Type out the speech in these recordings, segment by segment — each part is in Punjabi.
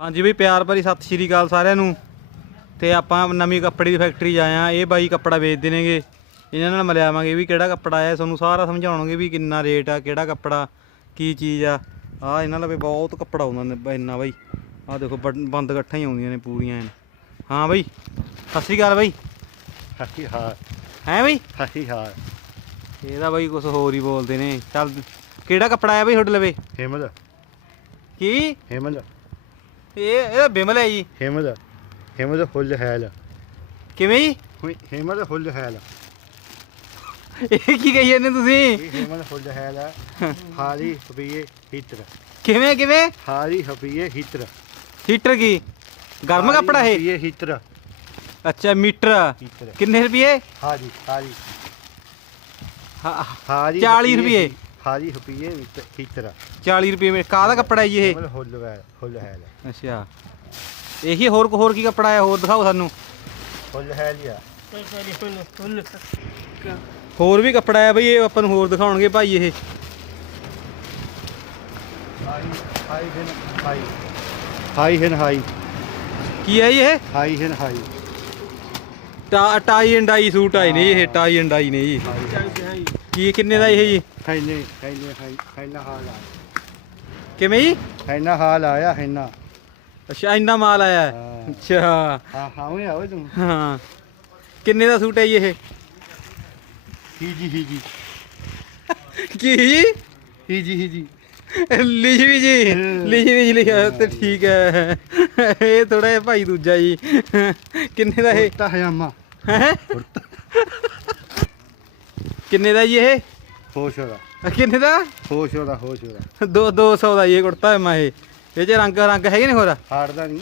ਹਾਂਜੀ ਬਈ ਪਿਆਰ ਭਰੀ ਸਤਿ ਸ਼੍ਰੀ ਅਕਾਲ ਸਾਰਿਆਂ ਨੂੰ। ਤੇ ਆਪਾਂ ਨਵੀਂ ਕੱਪੜੇ ਦੀ ਫੈਕਟਰੀ ਆਏ ਆ ਇਹ ਬਾਈ ਕੱਪੜਾ ਵੇਚਦੇ ਨੇਗੇ। ਇਹਨਾਂ ਨਾਲ ਮਿਲਾਵਾਂਗੇ ਵੀ ਕਿਹੜਾ ਕੱਪੜਾ ਆਇਆ ਤੁਹਾਨੂੰ ਸਾਰਾ ਸਮਝਾਉਣਗੇ ਵੀ ਕਿੰਨਾ ਰੇਟ ਆ ਕਿਹੜਾ ਕੱਪੜਾ ਕੀ ਚੀਜ਼ ਆ। ਆ ਇਹਨਾਂ ਲਵੇ ਬਹੁਤ ਕੱਪੜਾ ਆਉਂਦਾ ਨੇ ਇੰਨਾ ਬਾਈ। ਆ ਦੇਖੋ ਬੰਦ ਇਕੱਠਾ ਹੀ ਆਉਂਦੀਆਂ ਨੇ ਪੂਰੀਆਂ। ਹਾਂ ਬਾਈ ਸਤਿ ਸ਼੍ਰੀ ਅਕਾਲ ਬਾਈ। ਹਾਹੀ ਹਾ ਹੈ ਬਾਈ? ਹਾਹੀ ਹਾ ਇਹਦਾ ਬਾਈ ਕੁਝ ਹੋਰ ਹੀ ਬੋਲਦੇ ਨੇ। ਚੱਲ ਕਿਹੜਾ ਕੱਪੜਾ ਆਇਆ ਬਾਈ ਤੁਹਾਡੇ ਲਵੇ? ਹਿਮਲ। ਕੀ? ਹਿਮਲ। ਇਹ ਇਹਦਾ ਬਿਮਲ ਹੈ ਜੀ। ਹਿਮਲ ਹਿਮਲ ਫੁੱਲ ਹੈਲ। ਕਿਵੇਂ ਜੀ? ਹਿਮਲ ਫੁੱਲ ਹੈਲ। ਇਹ ਕੀ ਕਹੀ ਜਾਂਦੇ ਤੁਸੀਂ? ਹਿਮਲ ਫੁੱਲ ਹੈਲ ਹਾਰੀ ਹਬੀਏ ਹੀਟਰ। ਕਿਵੇਂ ਕਿਵੇਂ? ਹਾਰੀ ਹਬੀਏ ਹੀਟਰ। ਹੀਟਰ ਕੀ? ਗਰਮ ਕੱਪੜਾ ਇਹ? ਇਹ ਹੀਟਰ। ਅੱਛਾ ਮੀਟਰ। ਹੀਟਰ ਕਿੰਨੇ ਰੁਪਏ? ਹਾਰੀ ਹਾਰੀ। ਹਾਂ, ਹਾਰੀ 40 ਰੁਪਏ। ਹਾਰੀ ਹਬੀਏ ਹੀਟਰ 40 ਰੁਪਏ ਮੇ ਕਾਹਦਾ ਕੱਪੜਾ ਹੈ ਜੀ ਇਹ? ਹਿਮਲ ਫੁੱਲ ਹੈ ਹੈਲ ਅੱਛਾ। ਇਹੀ ਹੋਰ ਹੋਰ ਕੀ ਕੱਪੜਾ ਹੈ? ਹੋਰ ਦਿਖਾਓ ਸਾਨੂੰ। ਹੈਲ ਆ। ਹੋਰ ਵੀ ਕੱਪੜਾ ਹੈ ਬਈ ਇਹ ਆਪਾਂ ਨੂੰ ਹੋਰ ਦਿਖਾਉਣਗੇ ਭਾਈ ਇਹ। ਹਾਈ ਹਾਈ ਹਿਨ ਹਾਈ। ਹਾਈ ਹਿਨ ਹਾਈ। ਕੀ ਹੈ ਜੀ ਇਹ? ਹਾਈ ਹਿਨ ਹਾਈ। ਟਾ- ਟਾਈ ਐਂਡ ਡਾਈ ਸੂਟ ਆਏ ਨੇ ਇਹ ਟਾਈ ਐਂਡ ਡਾਈ ਨੇ ਜੀ ਕੀ ਕਿੰਨੇ ਦਾ ਇਹ ਜੀ? ਹੈਨੇ ਹੈਨੇ ਹੈਨਾ ਹਾਲ ਆ ਕਿਵੇਂ ਜੀ? ਹੈਨਾ ਹਾਲ ਆਇਆ ਹੈਨਾ ਅੱਛਾ ਇੰਨਾ ਮਾਲ ਆਇਆ। ਹੈ। ਹਾਂ। ਅੱਛਾ। ਹਾਂ ਹਾਂ ਉਹ ਆਵੇ ਤੂੰ। ਹਾਂ। ਕਿੰਨੇ ਦਾ ਸੂਟ ਹੈ ਜੀ ਇਹ? ਹੀ ਜੀ ਹੀ ਜੀ? ਕੀ ਜੀ ਹੀ ਜੀ ਹੀ। ਜੀ ਲਿਖਵੀ ਜੀ ਲਿਖਵੀ ਜੀ ਲਿਖਿਆ ਤੇ ਠੀਕ ਹੈ। ਇਹ ਥੋੜਾ ਜਿਹਾ ਭਾਈ ਦੂਜਾ ਜੀ। ਕਿੰਨੇ ਦਾ ਇਹ? ਹਯਾਮਾ ਹੈ? ਕਿੰਨੇ ਦਾ ਜੀ ਇਹ? ਹੋਸ਼ ਹੋਦਾ ਕਿੰਨੇ ਦਾ? ਹੋਸ਼ ਹੋਦਾ ਹੋਸ਼ ਹੋਦਾ ਦੋ 200 ਦਾ ਜੀ ਇਹ ਕੁੜਤਾ ਹੈ ਮੈਂ ਇਹ ਇਹ ਚ ਰੰਗ ਰੰਗ ਹੈਗੇ ਨੇ ਹੋਰ? ਹਾਰਦਾ ਨਹੀਂ।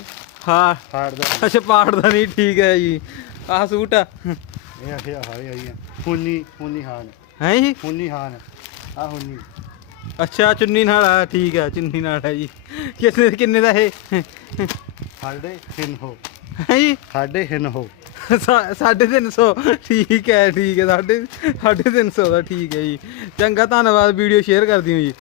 ਹਾਂ। ਹਾਰਦਾ ਅੱਛਾ ਪਾੜ ਦਾ ਨਹੀਂ ਠੀਕ ਹੈ ਜੀ। ਆਹ ਸੂਟ ਆ। ਇਹ ਆਖਿਆ ਹਾਰੇ ਆਈ ਹੁਨੀ ਹੁਨੀ ਹਾਨ। ਹੈ ਜੀ? ਹੁਨੀ ਹਾਨ। ਆ ਹੁਨੀ ਅੱਛਾ ਚੁੰਨੀ ਨਾਲ ਆ ਠੀਕ ਹੈ ਚੁੰਨੀ ਨਾਲ ਹੈ ਜੀ। ਕਿੰਨੇ ਕਿੰਨੇ ਦਾ ਇਹ? ਸਾਡੇ ਹਿਨ ਹੋ। ਹੈ ਜੀ? ਸਾਡੇ ਹਿਨ ਹੋ। ਸਾ- ਸਾਢੇ ਤਿੰਨ ਸੌ। ਠੀਕ ਹੈ ਠੀਕ ਹੈ, ਸਾਢੇ ਸਾਢੇ ਤਿੰਨ ਸੌ ਦਾ ਠੀਕ ਹੈ ਜੀ। ਚੰਗਾ, ਧੰਨਵਾਦ, ਵੀਡੀਓ ਸ਼ੇਅਰ ਕਰ ਦਿਓ ਜੀ।